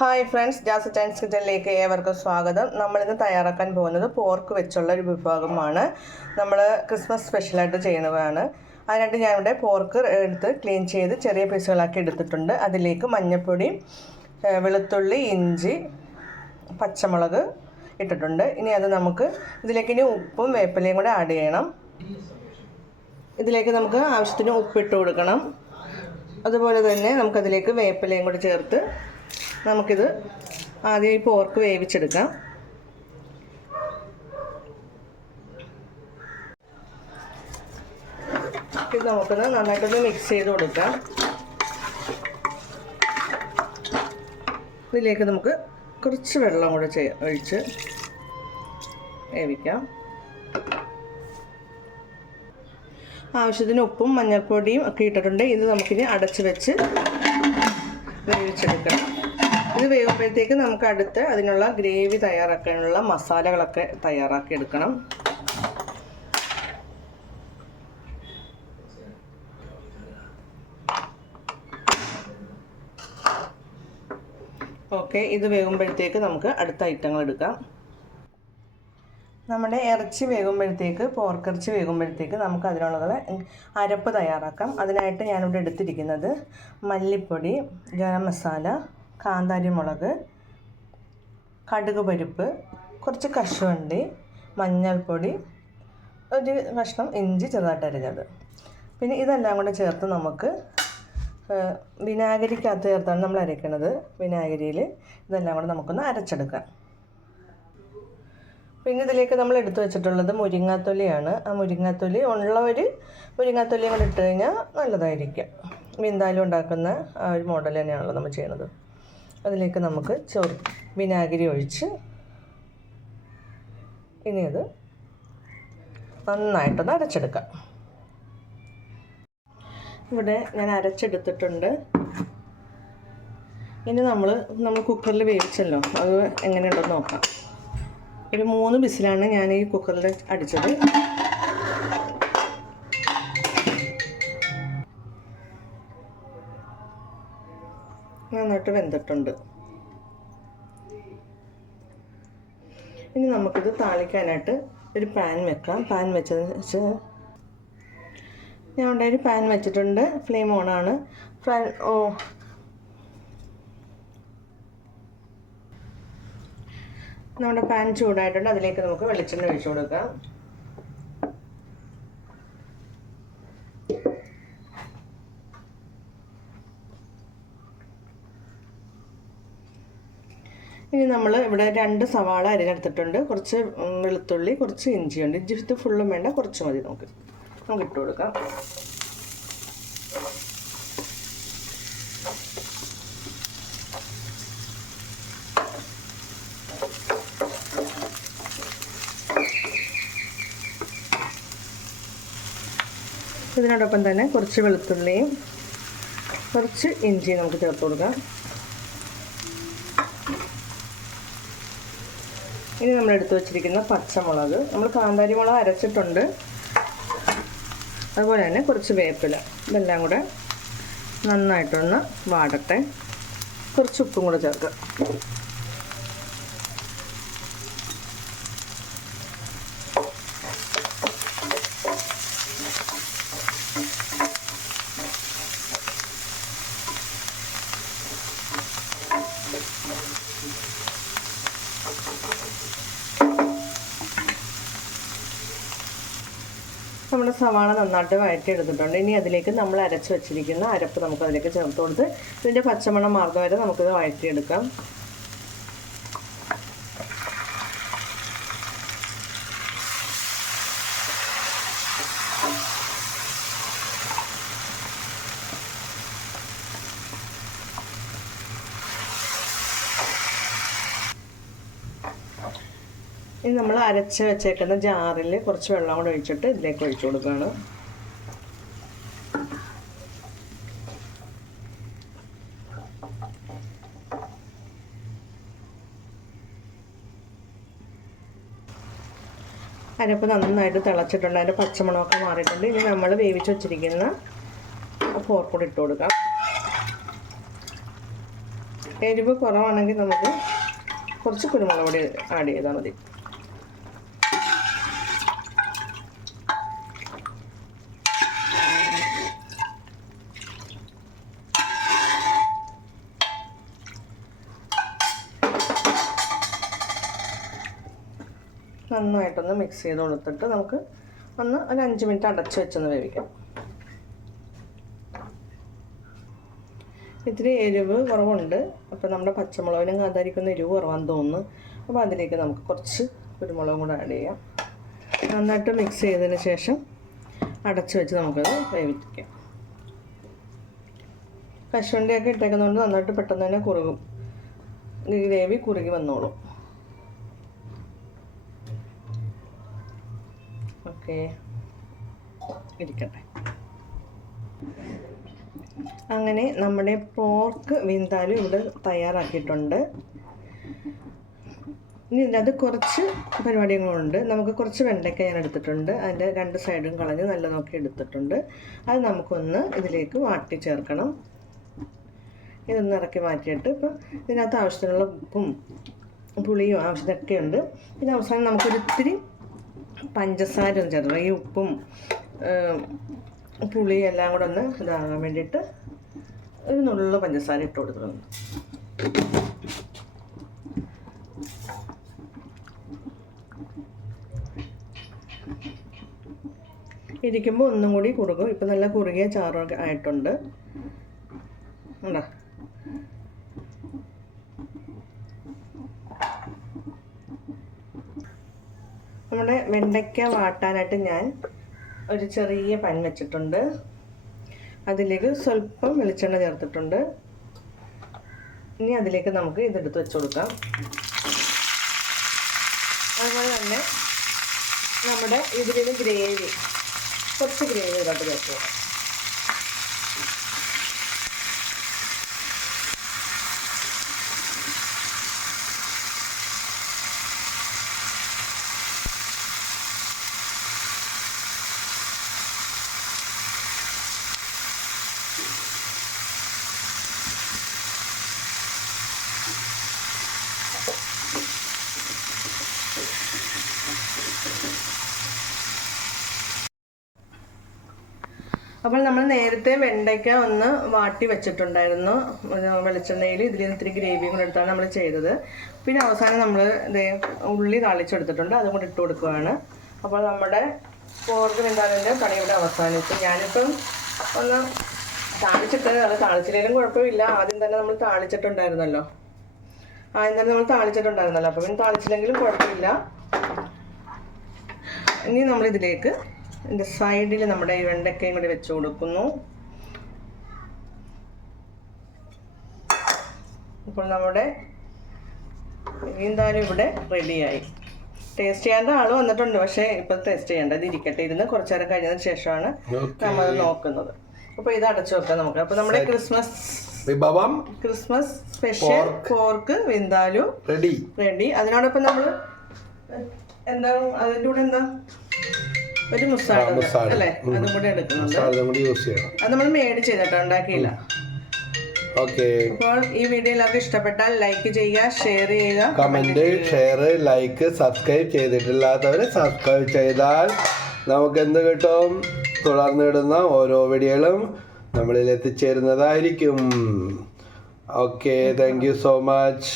Hi friends, jazz times കിച്ചണിലേക്ക് ഏവർക്കും സ്വാഗതം. നമ്മളിന്ന് തയ്യാറാക്കാൻ പോകുന്നത് പോർക്ക് വെച്ചുള്ള ഒരു വിഭവമാണ്. നമ്മൾ ക്രിസ്മസ് സ്പെഷ്യലായിട്ട് ചെയ്യുന്നതാണ്. അതിനായിട്ട് ഞാനിവിടെ പോർക്ക് എടുത്ത് ക്ലീൻ ചെയ്ത് ചെറിയ പീസുകളാക്കി എടുത്തിട്ടുണ്ട്. അതിലേക്ക് മഞ്ഞൾപ്പൊടി, വെളുത്തുള്ളി, ഇഞ്ചി, പച്ചമുളക് ഇട്ടിട്ടുണ്ട്. ഇനി അത് നമുക്ക് ഇതിലേക്ക് ഉപ്പും വേപ്പിലയും കൂടെ ആഡ് ചെയ്യണം. ഇതിലേക്ക് നമുക്ക് ആവശ്യത്തിന് ഉപ്പിട്ട് കൊടുക്കണം. അതുപോലെ തന്നെ നമുക്കതിലേക്ക് വേപ്പിലയും കൂടി ചേർത്ത് നമുക്കിത് ആദ്യം ഈ പോർക്ക് വേവിച്ചെടുക്കാം. ഇത് നമുക്കൊന്ന് നന്നായിട്ടൊന്ന് മിക്സ് ചെയ്ത് കൊടുക്കാം. ഇതിലേക്ക് നമുക്ക് കുറച്ച് വെള്ളം കൂടെ ഒഴിച്ച് വേവിക്കാം. ആവശ്യത്തിന് ഉപ്പും മഞ്ഞൾപ്പൊടിയും ഒക്കെ ഇട്ടിട്ടുണ്ട്. ഇത് നമുക്കിനി അടച്ച് വെച്ച് വേവിച്ചെടുക്കണം. ഇത് വേകുമ്പോഴത്തേക്ക് നമുക്ക് അടുത്ത് അതിനുള്ള ഗ്രേവി തയ്യാറാക്കാനുള്ള മസാലകളൊക്കെ തയ്യാറാക്കി എടുക്കണം. ഓക്കെ, ഇത് വേകുമ്പോഴത്തേക്ക് നമുക്ക് അടുത്ത ഐറ്റങ്ങൾ എടുക്കാം. നമ്മുടെ ഇറച്ചി വേകുമ്പോഴത്തേക്ക്, പോർക്കിറച്ചി വേകുമ്പോഴത്തേക്ക് നമുക്ക് അതിനുള്ളത് അരപ്പ് തയ്യാറാക്കാം. അതിനായിട്ട് ഞാനിവിടെ എടുത്തിരിക്കുന്നത് മല്ലിപ്പൊടി, ഗരം മസാല, കാന്താരി മുളക്, കടുക് പരിപ്പ്, കുറച്ച് കശുവണ്ടി, മഞ്ഞൾപ്പൊടി, ഒരു കഷ്ണം ഇഞ്ചി ചെറുതായിട്ട് അരിഞ്ഞത്. പിന്നെ ഇതെല്ലാം കൂടെ ചേർത്ത് നമുക്ക് വിനാഗിരിക്കകത്ത് ചേർത്താണ് നമ്മൾ അരയ്ക്കുന്നത്. വിനാഗിരിയിൽ ഇതെല്ലാം കൂടെ നമുക്കൊന്ന് അരച്ചെടുക്കാം. പിന്നെ ഇതിലേക്ക് നമ്മൾ എടുത്തു വെച്ചിട്ടുള്ളത് മുരിങ്ങാത്തൊലിയാണ്. ആ മുരിങ്ങാത്തൊലി ഉള്ളവർ മുരിങ്ങാത്തൊലിയും കൂടെ ഇട്ട് കഴിഞ്ഞാൽ നല്ലതായിരിക്കും. എന്തായാലും ഉണ്ടാക്കുന്ന ആ ഒരു മോഡൽ തന്നെയാണല്ലോ നമ്മൾ ചെയ്യുന്നത്. അതിലേക്ക് നമുക്ക് വിനാഗിരി ഒഴിച്ച് ഇനി അത് നന്നായിട്ടൊന്ന് അരച്ചെടുക്കാം. ഇവിടെ ഞാൻ അരച്ചെടുത്തിട്ടുണ്ട്. ഇനി നമ്മൾ കുക്കറിൽ വേവിച്ചല്ലോ, അത് എങ്ങനെയുണ്ടെന്ന് നോക്കാം. ഒരു 3 വിസിലാണ് ഞാൻ ഈ കുക്കറിൽ അടിച്ചത്. നന്നായിട്ട് വെന്തിട്ടുണ്ട്. ഇനി നമുക്കിത് താളിക്കാനായിട്ട് ഒരു പാൻ വെക്കാം. പാൻ വെച്ചതിന് ശേഷം ഞാൻ ഇവിടെ ഒരു പാൻ വെച്ചിട്ടുണ്ട്. ഫ്ലെയിം ഓണാണ്. നമ്മുടെ പാൻ ചൂടായിട്ടുണ്ട്. അതിലേക്ക് നമുക്ക് വെളിച്ചെണ്ണ ഒഴിച്ചു കൊടുക്കാം. ഇനി നമ്മൾ ഇവിടെ 2 സവാള അരിഞ്ഞെടുത്തിട്ടുണ്ട്. കുറച്ച് വെളുത്തുള്ളി, കുറച്ച് ഇഞ്ചിയുണ്ട്. ഇഞ്ചി ഫുള്ളും വേണ്ട, കുറച്ച് മതി. നമുക്ക് ഇട്ട് കൊടുക്കാം. ഇതിനോടൊപ്പം തന്നെ കുറച്ച് വെളുത്തുള്ളിയും കുറച്ച് ഇഞ്ചിയും നമുക്ക് ചേർത്ത് കൊടുക്കാം. ഇനി നമ്മൾ എടുത്തു വച്ചിരിക്കുന്ന പച്ചമുളക്, നമ്മൾ കാന്താരി മുളക് അരച്ചിട്ടുണ്ട്. അതുപോലെ തന്നെ കുറച്ച് വേപ്പില, ഇതെല്ലാം കൂടെ നന്നായിട്ടൊന്ന് വാടട്ടെ. കുറച്ച് ഉപ്പും കൂടെ ചേർക്കുക. നമ്മുടെ സവാള നന്നായിട്ട് വഴറ്റി എടുത്തിട്ടുണ്ട്. ഇനി അതിലേക്ക് നമ്മൾ അരച്ച് വെച്ചിരിക്കുന്ന അരപ്പ് നമുക്ക് അതിലേക്ക് ചേർത്ത് കൊടുത്ത് ഇതിൻ്റെ പച്ചമണം മാറുന്ന വരെ നമുക്കിത് വഴറ്റിയെടുക്കാം. ഇനി നമ്മൾ അരച്ച് വെച്ചേക്കുന്ന ജാറിൽ കുറച്ച് വെള്ളം കൂടെ ഒഴിച്ചിട്ട് ഇതിലേക്ക് ഒഴിച്ചു കൊടുക്കുകയാണ്. അരപ്പ് നന്നായിട്ട് തിളച്ചിട്ടുണ്ട്. അതിൻ്റെ പച്ചമണമൊക്കെ മാറിയിട്ടുണ്ട്. ഇനി നമ്മൾ വേവിച്ച് വെച്ചിരിക്കുന്ന പോർക്ക് കൂടി ഇട്ട് കൊടുക്കാം. എരിവ് കുറവാണെങ്കിൽ നമുക്ക് കുറച്ച് കുരുമുളക് പൊടി ആഡ് ചെയ്താൽ മതി. നന്നായിട്ടൊന്ന് മിക്സ് ചെയ്ത് കൊടുത്തിട്ട് നമുക്ക് ഒരു 5 മിനിറ്റ് അടച്ച് വെച്ചൊന്ന് വേവിക്കാം. ഇത്തിരി എരിവ് കുറവുണ്ട്, അപ്പോൾ നമ്മുടെ പച്ചമുളകിനും കാന്താരിക്കൊന്നും എരിവ് കുറവാന്ന് തോന്നുന്നു. അപ്പോൾ അതിലേക്ക് നമുക്ക് കുറച്ച് കുരുമുളകും കൂടെ ആഡ് ചെയ്യാം. നന്നായിട്ട് മിക്സ് ചെയ്തതിന് ശേഷം അടച്ച് വെച്ച് നമുക്കത് വേവിക്കാം. കശുവണ്ടിയൊക്കെ ഇട്ടേക്കുന്നതുകൊണ്ട് നന്നായിട്ട് പെട്ടെന്ന് തന്നെ കുറുകും, ഗ്രേവി കുറുകി വന്നോളും. ഓക്കെ, ഇരിക്കട്ടെ. അങ്ങനെ നമ്മുടെ പോർക്ക് വീന്താലും ഇവിടെ തയ്യാറാക്കിയിട്ടുണ്ട്. ഇനി ഇതിനകത്ത് കുറച്ച് പരിപാടികളുണ്ട്. നമുക്ക് കുറച്ച് വെണ്ടയ്ക്ക ഞാൻ എടുത്തിട്ടുണ്ട്, അതിൻ്റെ 2 സൈഡും കളഞ്ഞ് നല്ല നോക്കി എടുത്തിട്ടുണ്ട്. അത് നമുക്കൊന്ന് ഇതിലേക്ക് വാട്ടി ചേർക്കണം. ഇതൊന്ന് ഇറക്കി മാറ്റിയിട്ട് ഇപ്പം ഇതിനകത്ത് ആവശ്യത്തിനുള്ള ഉപ്പും പുളിയും ആവശ്യത്തിനൊക്കെ ഉണ്ട്. പിന്നെ അവസാനം നമുക്കൊരിത്തിരി പഞ്ചസാര ഒന്ന് ചേർക്കണം. ഈ ഉപ്പും പുളിയും എല്ലാം കൂടെ ഒന്ന് ഇതാകാൻ വേണ്ടിയിട്ട് ഒരു നുള്ളു പഞ്ചസാര ഇട്ട് കൊടുക്കണം. ഇരിക്കുമ്പോൾ ഒന്നും കൂടി കുറുകും. ഇപ്പം നല്ല കുറുകിയ ചാറൊക്കെ ആയിട്ടുണ്ട്. ഉണ്ടോ? നമ്മുടെ വെണ്ടയ്ക്ക വാട്ടാനായിട്ട് ഞാൻ ഒരു ചെറിയ പാൻ വെച്ചിട്ടുണ്ട്. അതിലേക്ക് സ്വല്പം വെളിച്ചെണ്ണ ചേർത്തിട്ടുണ്ട്. ഇനി അതിലേക്ക് നമുക്ക് ഇതെടുത്ത് വെച്ച് കൊടുക്കാം. അതുപോലെ തന്നെ നമ്മുടെ ഇതിലേക്ക് കുറച്ച് ഗ്രേവി ഇതായിട്ട് ചേർത്ത് കൊടുക്കാം. അപ്പോൾ നമ്മൾ നേരത്തെ വെണ്ടയ്ക്ക ഒന്ന് വാട്ടി വെച്ചിട്ടുണ്ടായിരുന്നു വെളിച്ചെണ്ണയിൽ. ഇതിൽ ഇത്തിരി ഗ്രേവിയും കൂടെ എടുത്താണ് നമ്മൾ ചെയ്തത്. പിന്നെ അവസാനം നമ്മൾ ഉള്ളി താളിച്ചെടുത്തിട്ടുണ്ട്, അതും കൂടെ ഇട്ട് കൊടുക്കുകയാണ്. അപ്പോൾ നമ്മുടെ പോർക്ക് വെന്താലിൻ്റെ പണി ഇവിടെ അവസാനിച്ചു. ഞാനിപ്പം ഒന്ന് താളിച്ചിട്ട്, അത് താളിച്ചില്ലെങ്കിലും കുഴപ്പമില്ല. ആദ്യം തന്നെ നമ്മൾ താളിച്ചിട്ടുണ്ടായിരുന്നല്ലോ. അപ്പോൾ പിന്നെ താളിച്ചില്ലെങ്കിലും കുഴപ്പമില്ല. ഇനി നമ്മളിതിലേക്ക് ഇതിൻ്റെ സൈഡിൽ നമ്മുടെ ഈ വെണ്ടയ്ക്കയും കൂടി വെച്ച് കൊടുക്കുന്നു. അപ്പോൾ നമ്മുടെ എന്തായാലും ഇവിടെ റെഡിയായി. ടേസ്റ്റ് ചെയ്യേണ്ട ആൾ വന്നിട്ടുണ്ട്, പക്ഷേ ഇപ്പോൾ ടേസ്റ്റ് ചെയ്യേണ്ട, ഇത് ഇരിക്കട്ടെ. ഇരുന്ന് കുറച്ചു നേരം കഴിഞ്ഞതിന് ശേഷമാണ് നമ്മൾ നോക്കുന്നത്. അപ്പോൾ ഇത് അടച്ചു വെക്കാം നമുക്ക്. അപ്പോൾ നമ്മുടെ Christmas special pork vindaloo ready. അതിനോടൊപ്പം നമ്മൾ എന്താ അതിൻ്റെ കൂടെ എന്താ ഒരു മുസാല അല്ലേ, അതും കൂടെ എടുക്കുന്നുണ്ട്. അത് നമ്മൾ മേടിച്ച് ചെയ്തിട്ടോ, ഉണ്ടാക്കിയില്ല. അപ്പോൾ ഈ വീഡിയോ എല്ലാവർക്കും ഇഷ്ടപ്പെട്ടാൽ ലൈക്ക് ചെയ്യുക, ഷെയർ ചെയ്യുക, കമന്റ്, ഷെയർ, ലൈക്ക്, സബ്സ്ക്രൈബ് ചെയ്തിട്ടില്ലാത്തവരെ സബ്സ്ക്രൈബ് ചെയ്താൽ നമുക്ക് എന്ത് കിട്ടും? തുടർന്നിടുന്ന ഓരോ വീഡിയോകളും നമ്മളിൽ എത്തിച്ചേരുന്നതായിരിക്കും. Okay, thank you so much.